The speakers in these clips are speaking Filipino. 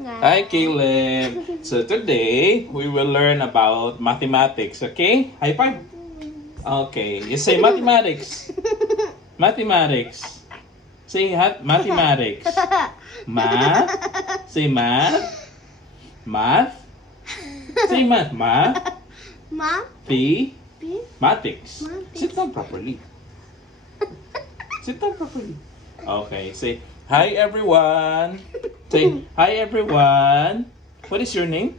Hi, Caleb. So today we will learn about mathematics. Okay? High five. Okay. You say mathematics. Mathematics. Say mathematics. Math. Say math. Math. Say math. Math. Mom? Mathematics. Sit down properly. Sit down properly. Okay. Say hi, everyone. Say hi, everyone. What is your name?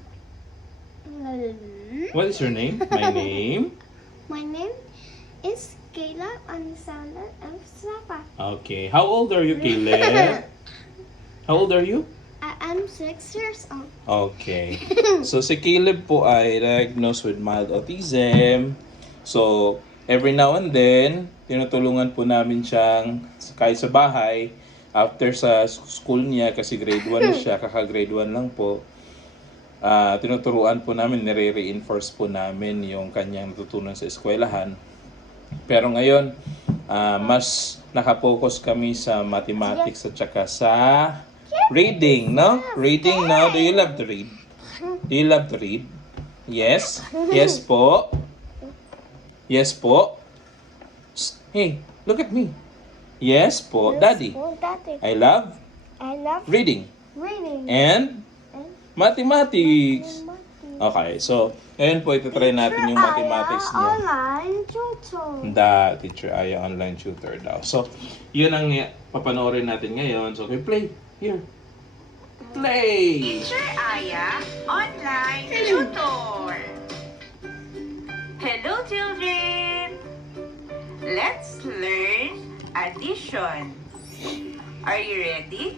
What is your name? My name. My name is Kayla Alexander F. Sapa. Okay. How old are you, Caleb? How old are you? I'm 6 years old. Okay. So si Caleb po ay diagnosed with mild autism. So every now and then, tinutulungan po namin siyang kahit sa bahay after sa school niya kasi grade 1 na siya, kaka-grade 1 lang po. Tinuturuan po namin, nire-reinforce po namin yung kanyang natutunan sa eskwelahan. Pero ngayon, mas nakapokus kami sa mathematics at saka sa reading, no? Reading, no? Do you love to read? Do you love to read? Yes? Yes po? Yes po? Hey, look at me. Yes po, Daddy. Oh, Daddy. I love I love reading reading. and mathematics. Okay, so ngayon po ito try natin yung mathematics niya. Online tutor. Teacher Aya online tutor daw. So, yun ang papanoorin natin ngayon. So, okay, play. Here. Play! Teacher Aya, online tutor. Hello children! Let's learn addition. Are you ready?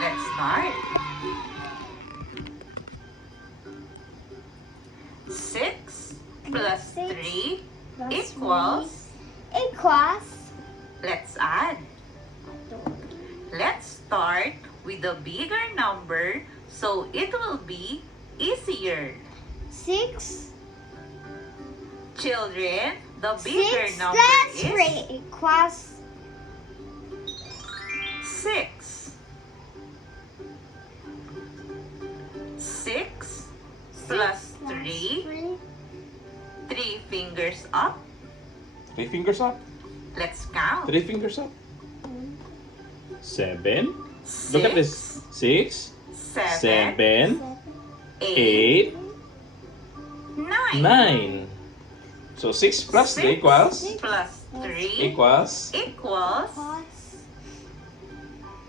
Let's start. 6 plus 3 equals, let's add. Let's start with a bigger number so it will be easier. 6 Children, the bigger 6 number plus is 3 equals 6. 6 plus 3, 3 fingers up. 3 fingers up. Let's count. 3 fingers up. 7. Look at this. 6, 7, 8, 9. 9. So 6 plus 3 equals? 6 plus 3 Equals? equals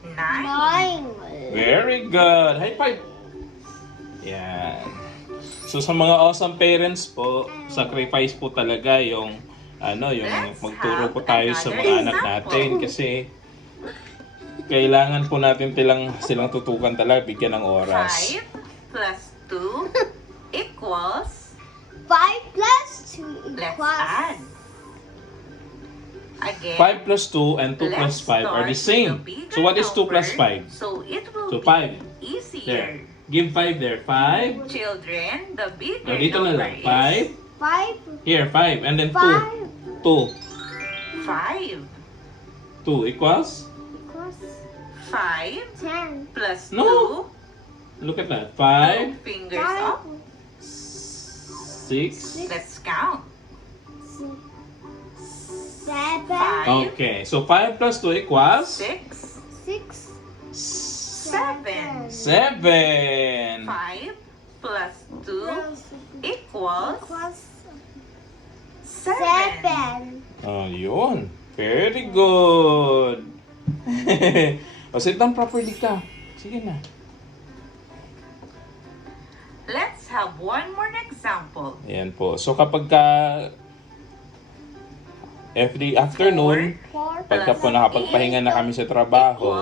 9. 9. Very good. High five. Yan. So sa mga awesome parents po, sacrifice po talaga yung yung magturo po tayo sa mga anak natin kasi kailangan po natin silang tutukan talaga, bigyan ng oras. 5 plus 2 equals, 5 plus 2 let's equals add. Again, 5 plus 2 and 2 plus 5 are the same. So what is 2 plus 5? So it will So be 5. easier. There. Give 5 there. 5. Children, the bigger No, dito na number lang. 5. 5 Here, 5. And then 2. 5 2. 5. 2 equals? equals 5 10. plus No. Look at that. 5, 2 fingers up. 6. Let's count. 7 5, Okay. So 5 plus 2 equals? 6, 6 7. 7. 5 plus 2 equals equals 7. 7. Oh, yun. Very good. O, sit down properly ka. Sige na. Let's have one more example. Ayan po. So, kapag every afternoon, 4 pagka po nakapagpahinga na kami sa trabaho,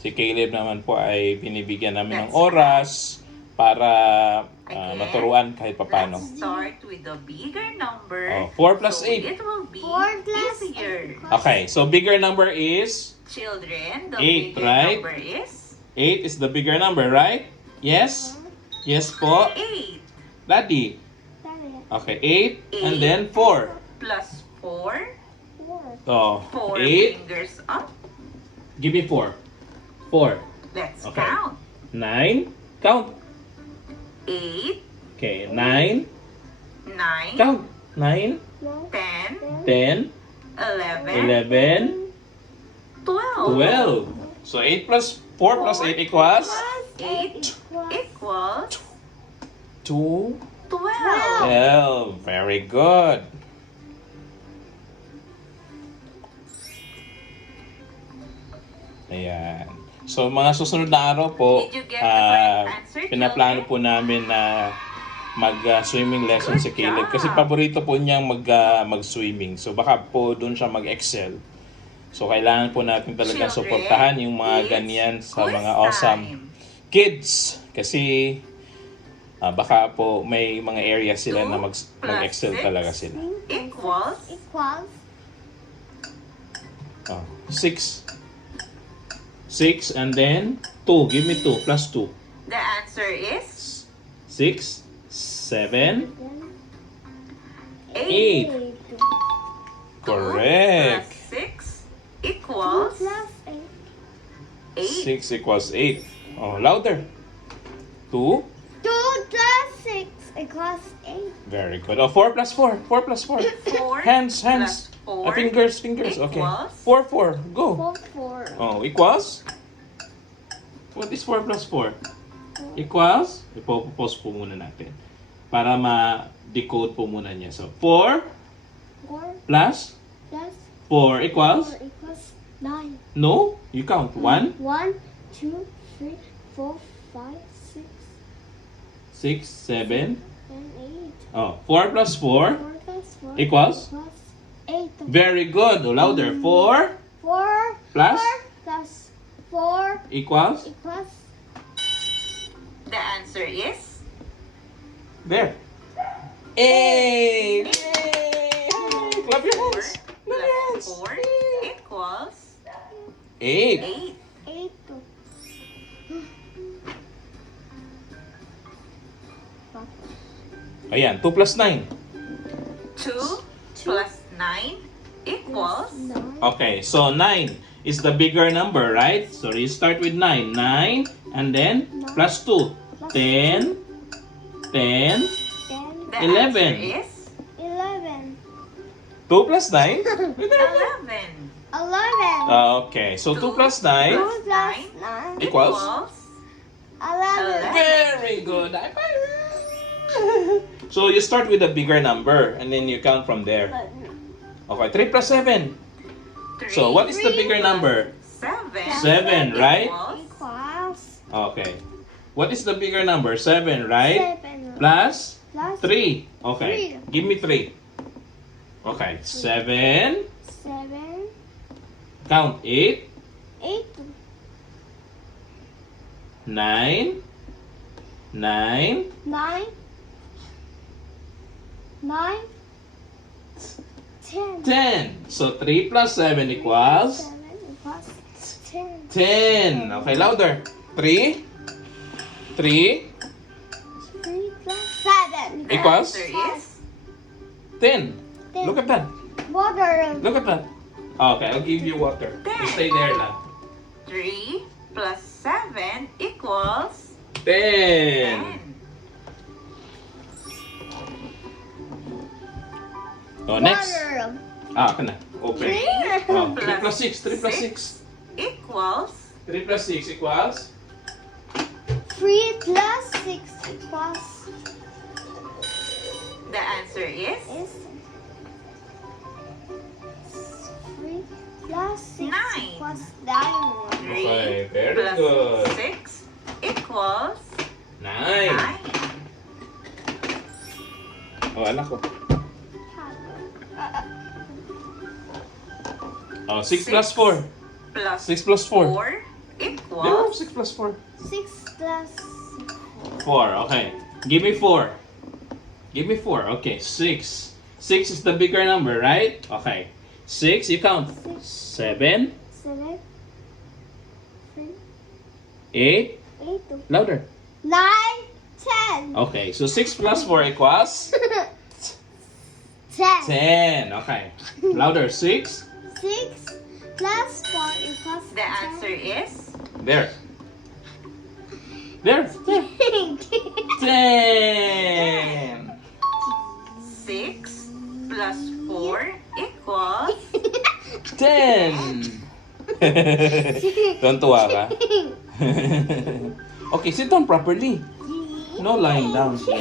si Caleb naman po ay binibigyan namin ng oras para maturuan kahit papano. Let's start with the bigger number. Oh, 4 plus so 8. it will be 4 plus easier. Okay, so bigger number is? Children, the 8, bigger right? number is 8 is the bigger number, right? Yes? Yes po. 8. Daddy. Okay, 8 and then 4. Plus 4. 4 Oh, 4 8. fingers up. Give me 4. 4. Let's Okay. count. 9. Count. 8, Okay, 9. 9, Count. 9, 10, 10, 11, 11, 12. 12. So 8 plus 4 plus 8 equals 8 equals 2. 12. 12. Very good. Ayan. So, mga susunod na araw po, Did you get the correct answer, pinaplano children? po namin na mag-swimming lesson Good si Caleb. Kasi job. paborito po niyang mag-swimming. So, baka po doon siya mag-excel. So, kailangan po natin talagang Children, suportahan yung mga it's ganyan sa quiz mga awesome time. kids. Kasi baka po may mga areas sila na 2 mag-excel plus 6 talaga sila. equals Equals 6. 6 and then 2. Give me 2 plus 2. the answer is 6, 7, 8. 8. 8. Correct. 2 plus 6 equals Plus 8. 8. 6 equals 8. Oh, louder. 2. 2 plus 6 equals 8. Very good. Oh, 4 plus 4. 4 plus 4. 4 Hands. plus 4 Fingers. Okay. equals 4, 4. Go. 4. Oh, equals? What is 4 plus 4? Equals? Ipopose po muna natin. Para ma-decode po muna niya. So, 4 4 plus plus 4 equals? 4 equals 9. No? You count. 1, 1, 2, 3, 4, 5, 6, 6, 7. and 8. Oh, 4 plus 4 4 plus 4 equals? equals 8. Very good. Oh, louder. 4 4 plus 4 plus 4 equals? equals The answer is There. 8! Yay! Clap your 4 hands. Clap your hands. plus 4 equals 8. 8. 8. Ayan, 2 plus 9. 2 plus 9 equals 9. Okay, so 9 is the bigger number, right? So you start with 9. 9 and then plus 2. 10, 10, 10. the 11. answer is 11. 2 plus 9? 11. 11. Okay, so 2 plus 2 9 plus 9 equals? 11. Very good. High five. So you start with a bigger number and then you count from there. Okay, 3 plus 7. 3 So what is the bigger plus number? 7. 7, right? Equals Equals Okay. What is the bigger number? 7, right? 7 Plus plus 3. Okay. Give me 3. Okay. 7. 7. Count 8. 8. 9. 9. 9. 9. 10. 10. So 3 plus 7 equals 7 equals 10. 10. Okay, louder. 3. 3 3 plus 7 The Equals? answer is 10. Look at that. water. Look at that. Okay, I'll give you water. You stay there lang. 3 plus 7 equals 10. 10. Oh, next. Water. Ako na. Open. 3 Oh, 3 plus 6. 3 plus 6. equals 3 plus 6 equals? 3 plus 6 equals the answer is is 3 plus 6 9. equals 9. 3 Okay, very plus good. 6 equals 9. 9. Oh, anak ko. Oh, 6 plus 4. Plus 6 plus 4. 4 Yeah, equals 6 plus 4. 6 plus 4, okay. Give me 4. Give me 4. Okay, 6. 6 is the bigger number, right? Okay. 6, you count. 7, 7, 3, 8, 8, louder. 9, 10. Okay, so 6 plus 4 equals 10. 10. Okay. Louder. 6. 6 plus 4 equals the answer is There. There. 10. 6 plus 4 equals 10. Tuwan-tuwa ka? Okay, sit down properly. No lying down. 5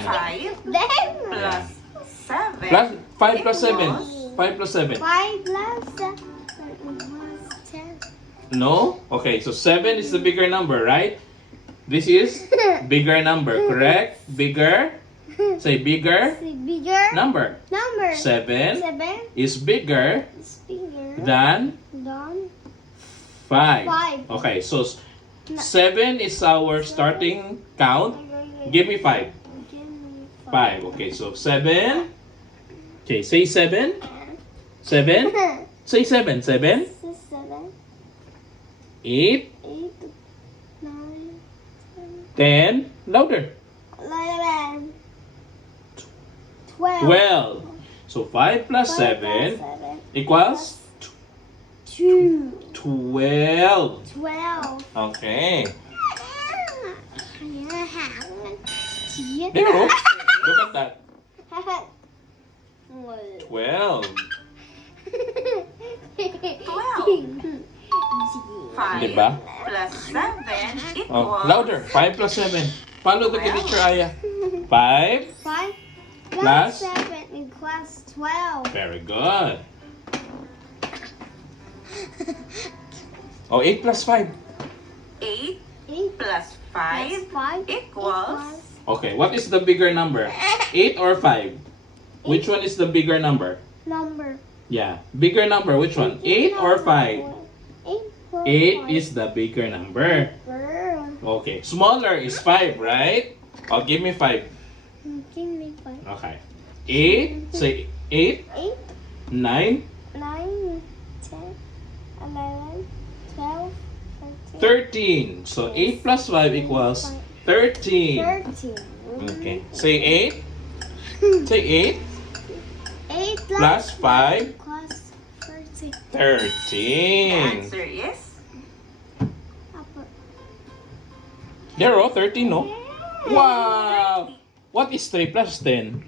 plus 7 Plus 5 plus 7. 5 plus 7. 5 plus 7 equals 10. No? Okay, so 7 is the bigger number, right? This is bigger number, correct? Bigger. Say bigger Bigger number. number. 7 7 is bigger is bigger than than 5. 5. Okay, so 7 is our starting count. Give me 5. Give me 5. Okay, so 7. Okay, say 7. 7. Say 7. 7. 7, 8. 8, 9, 10. Louder. 11, 12. 12. So 5 plus 7 equals 2. 12. 12. Okay. Chia. There, oh. Look at that. 12. 5 Diba? plus 7 Oh, equals louder. 5 plus 7. Follow the teacher, Aya. 5. 5 Plus? 7 equals 12. Very good. Oh, 8 plus 5. 8 8 plus 5 5 equals Okay, what is the bigger number? 8 or 5? Which one is the bigger number? number. Yeah, bigger number. Which one? 8 or 5? 8 8 is the bigger number. Okay, smaller is 5, right? Oh, give me 5. Give me 5. Okay. 8, say 8, 8, 9, 9, 10, 11, 12, 13. So 8 plus 5 equals 13. 13. Okay. Say 8. Say 8 8 plus 5. equals 13. the 13. answer is Upper. There, oh, 13, no? Wow! What is 3 plus 10?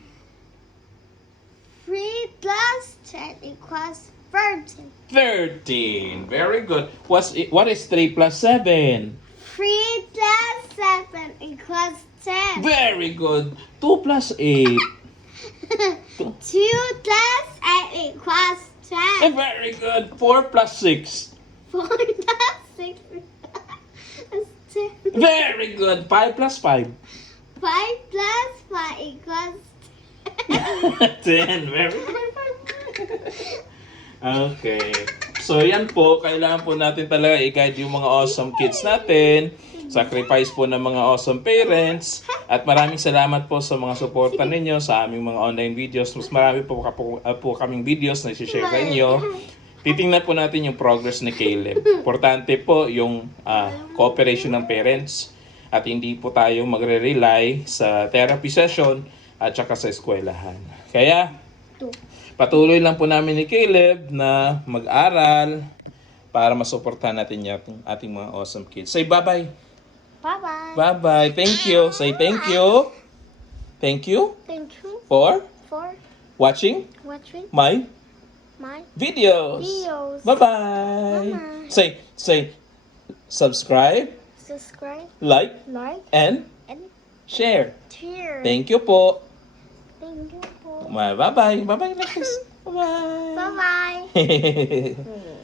3 plus 10 equals 13. 13. Very good. What is 3 plus 7? 3 plus 7 equals 10. Very good. 2 plus 8. 2 plus 8 equals 10. Very good. 4 plus 6. 4 plus 6 is 10. Very good. 5 plus 5. 5 plus 5 equals 10. Very good. Okay. So, yan po. Kailangan po natin talaga i-guide yung mga awesome kids natin. Sacrifice po ng mga awesome parents. At maraming salamat po sa mga suporta ninyo sa aming mga online videos. Mas marami po kaming videos na isi-share sa inyo. Titingnan po natin yung progress ni Caleb. Importante po yung cooperation ng parents. At hindi po tayo magre-rely sa therapy session at saka sa eskwelahan. Kaya, patuloy lang po namin ni Caleb na mag-aral para masuportahan natin yung ating mga awesome kids. Say bye-bye. Bye-bye. Bye-bye. Thank you. Say thank you. Thank you Thank you for for watching watching my my videos. videos. Bye-bye. Bye-bye. Say subscribe, Subscribe, like, like, and and share. share. Thank you po. Thank you. Bye-bye. Bye-bye like this. Bye-bye. Bye-bye.